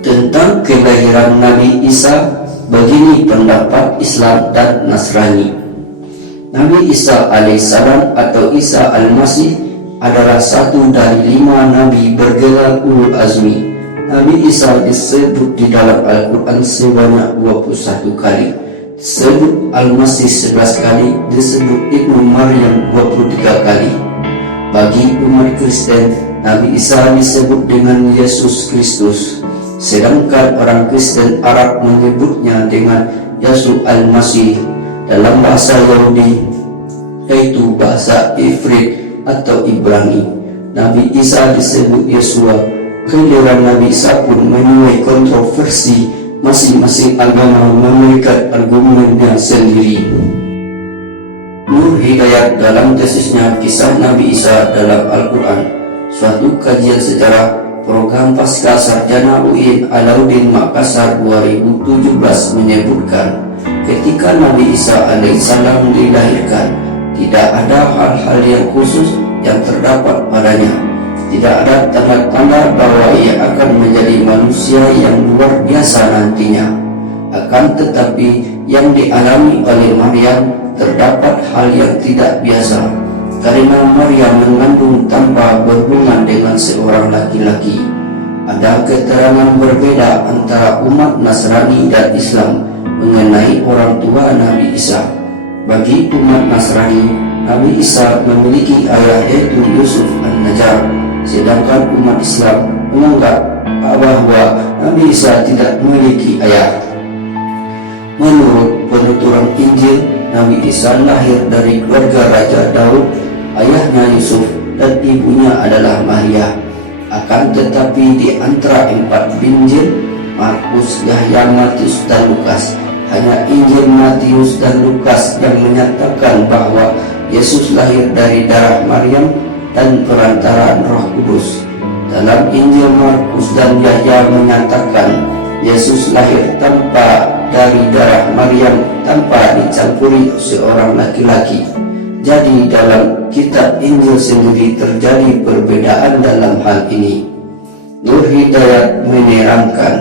Tentang kelahiran Nabi Isa, begini pendapat Islam dan Nasrani. Nabi Isa alaihissalam atau Isa al-Masih adalah satu dari 5 nabi bergelar ulul azmi. Nabi Isa disebut di dalam Al-Quran sebanyak 21 kali, disebut Al-Masih 11 kali, disebut Ibnu Maryam 23 kali. Bagi umat Kristen, Nabi Isa disebut dengan Yesus Kristus, sedangkan orang Kristen Arab menyebutnya dengan Yesus Al-Masih. Dalam bahasa Yahudi, yaitu bahasa Ifrit atau Ibrani, Nabi Isa disebut Yesua. Kelahiran Nabi Isa pun menuai kontroversi. Masing-masing agama memberikan argumennya sendiri. Nur Hidayat dalam tesisnya Kisah Nabi Isa dalam Al-Quran, suatu kajian sejarah, program pasca sarjana UIN Alauddin Makassar 2017 menyebutkan, ketika Nabi Isa alaihissalam dilahirkan, tidak ada hal-hal yang khusus yang terdapat padanya. Tidak ada tanda-tanda bahwa ia akan menjadi manusia yang luar biasa nantinya. Akan tetapi yang dialami oleh Maryam terdapat hal yang tidak biasa, karena Maryam mengandung tanpa berhubungan dengan seorang laki-laki. Ada keterangan berbeda antara umat Nasrani dan Islam mengenai orang tua Nabi Isa. Bagi umat Nasrani, Nabi Isa memiliki ayah yaitu Yusuf an-Najjar, sedangkan umat Islam menganggap bahwa Nabi Isa tidak memiliki ayah. Menurut penuturan Injil, Nabi Isa lahir dari keluarga Raja Daud, ayahnya Yusuf dan ibunya adalah Maria. Akan tetapi di antara 4 Injil, Markus, Yahya, Matius, dan Lukas, hanya Injil Matius dan Lukas yang menyatakan bahwa Yesus lahir dari darah Maryam dan perantaraan Roh Kudus. Dalam Injil Markus dan Yahya menyatakan Yesus lahir tanpa dari darah Maryam, tanpa dicampuri seorang laki-laki. Jadi dalam kitab Injil sendiri terjadi perbedaan dalam hal ini. Nur Hidayat menerangkan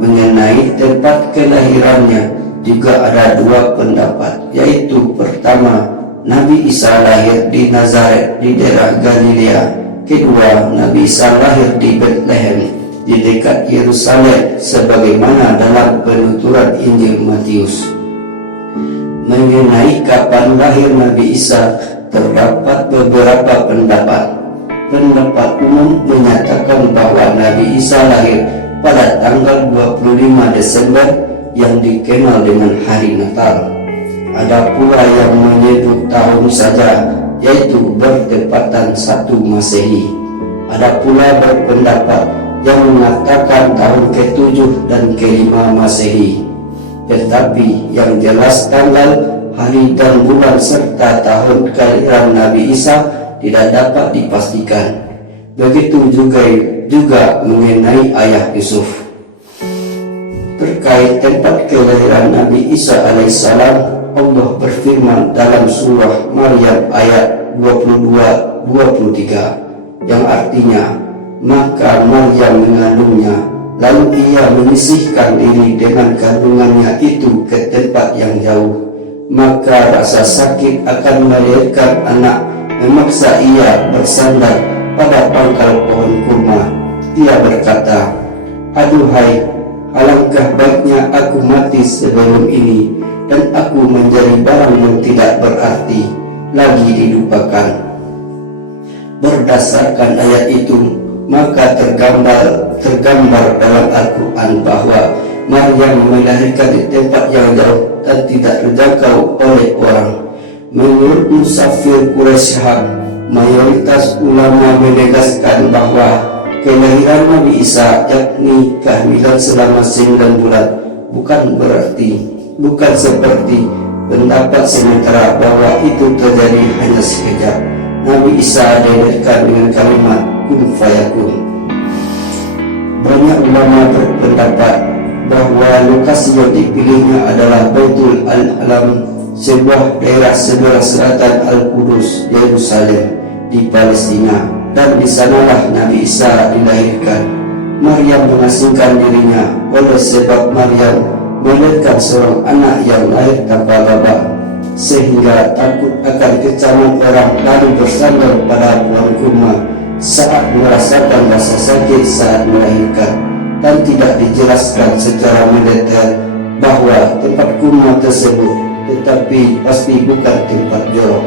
mengenai tempat kelahirannya juga ada 2 pendapat, yaitu pertama, Nabi Isa lahir di Nazaret di daerah Galilea. Kedua, Nabi Isa lahir di Bethlehem di dekat Yerusalem sebagaimana dalam penuturan Injil Matius. Mengenai kapan lahir Nabi Isa terdapat beberapa pendapat. Pendapat umum menyatakan bahwa Nabi Isa lahir pada tanggal 25 Desember yang dikenal dengan hari Natal. Ada pula yang menyebut tahun saja, yaitu bertepatan 1 Masehi. Ada pula berpendapat yang mengatakan tahun ke-7 dan ke-5 Masehi. Tetapi yang jelas tanggal, hari dan bulan serta tahun kelahiran Nabi Isa tidak dapat dipastikan. Begitu juga mengenai ayah Yusuf. Terkait tempat kelahiran Nabi Isa alaihissalam, Allah berfirman dalam surah Maryam ayat 22-23 yang artinya, maka Maryam mengandungnya, lalu ia menyisihkan diri dengan kandungannya itu ke tempat yang jauh. Maka rasa sakit akan melahirkan anak memaksa ia bersandar pada pangkal pohon kurma. Ia berkata, aduhai, alangkah baiknya aku mati sebelum ini, dan aku menjadi barang yang tidak berarti lagi dilupakan. Berdasarkan ayat itu, maka tergambar dalam Al-Quran bahwa Maryam melahirkan di tempat yang jauh dan tidak terjangkau oleh orang. Menurut Musafir Quraisy, mayoritas ulama menegaskan bahwa kelahiran Nabi Isa, yakni kehamilan selama 9 bulan, bukan seperti pendapat sementara bahwa itu terjadi hanya sekejap. Nabi Isa dilahirkan dengan kalimat kun fayakun. Banyak ulama berpendapat bahwa lokasi yang dipilihnya adalah Baitul Al-Alam, sebuah daerah sebelah selatan Al-Qudus, Yerusalem di Palestina, dan di sanalah Nabi Isa dilahirkan. Maryam mengasingkan dirinya oleh sebab Maryam melahirkan seorang anak yang lahir tanpa bapa, sehingga takut akan kecaman orang lalu bersandar pada pohon kurma saat merasakan rasa sakit saat melahirkan, dan tidak dijelaskan secara mendetail bahwa tempat kurma tersebut tetapi pasti bukan tempat jorok.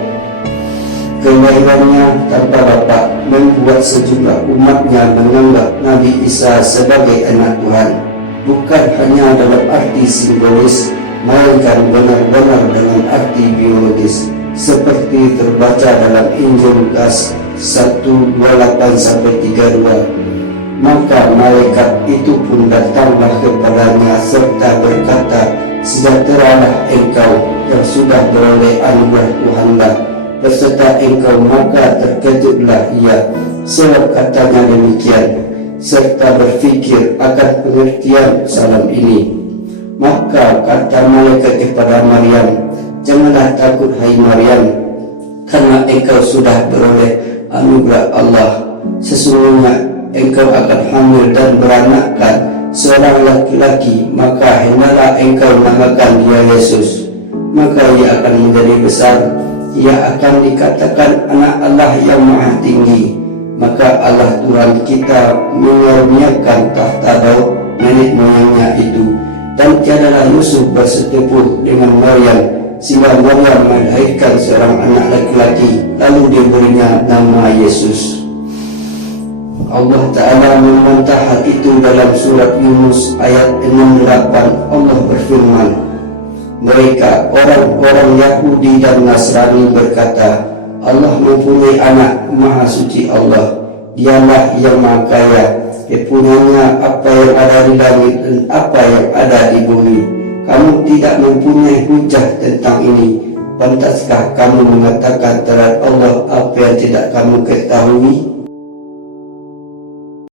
Kelahirannya tanpa bapa membuat sejumlah umatnya menganggap Nabi Isa sebagai anak Tuhan, bukan hanya dalam arti simbolis, melainkan benar-benar dalam arti biologis, seperti terbaca dalam Injil Lukas 1:28-32. Maka malaikat itu pun datanglah kepadanya serta berkata, "Sejahteralah engkau yang sudah beroleh anugerah Tuhanlah beserta engkau." Maka terkejutlah ia sebab katanya demikian, serta berfikir akan pengertian salam ini. Maka kata malaikat kepada Maryam, "Janganlah takut hai Maryam, karena engkau sudah beroleh anugerah Allah. Sesungguhnya engkau akan hamil dan beranakkan seorang laki-laki, maka hendaklah engkau namakan dia Yesus. Maka ia akan menjadi besar, ia akan dikatakan anak Allah yang maha tinggi. Maka Allah Tuhan kita mengaruniakan tahta Daud nenek moyangnya itu, dan tiadalah Yusuf bersetepuh dengan Maryam, sehingga Maryam melahirkan seorang anak laki-laki, lalu diberinya nama Yesus." Allah Ta'ala membantah hal itu dalam surat Yunus ayat 68. Allah berfirman, "Mereka orang-orang Yahudi dan Nasrani berkata, Allah mempunyai anak, maha suci Allah. Dialah yang maha kaya, kepunyanya apa yang ada di langit dan apa yang ada di bumi. Kamu tidak mempunyai hujah tentang ini. Pantaskah kamu mengatakan terhadap Allah apa yang tidak kamu ketahui?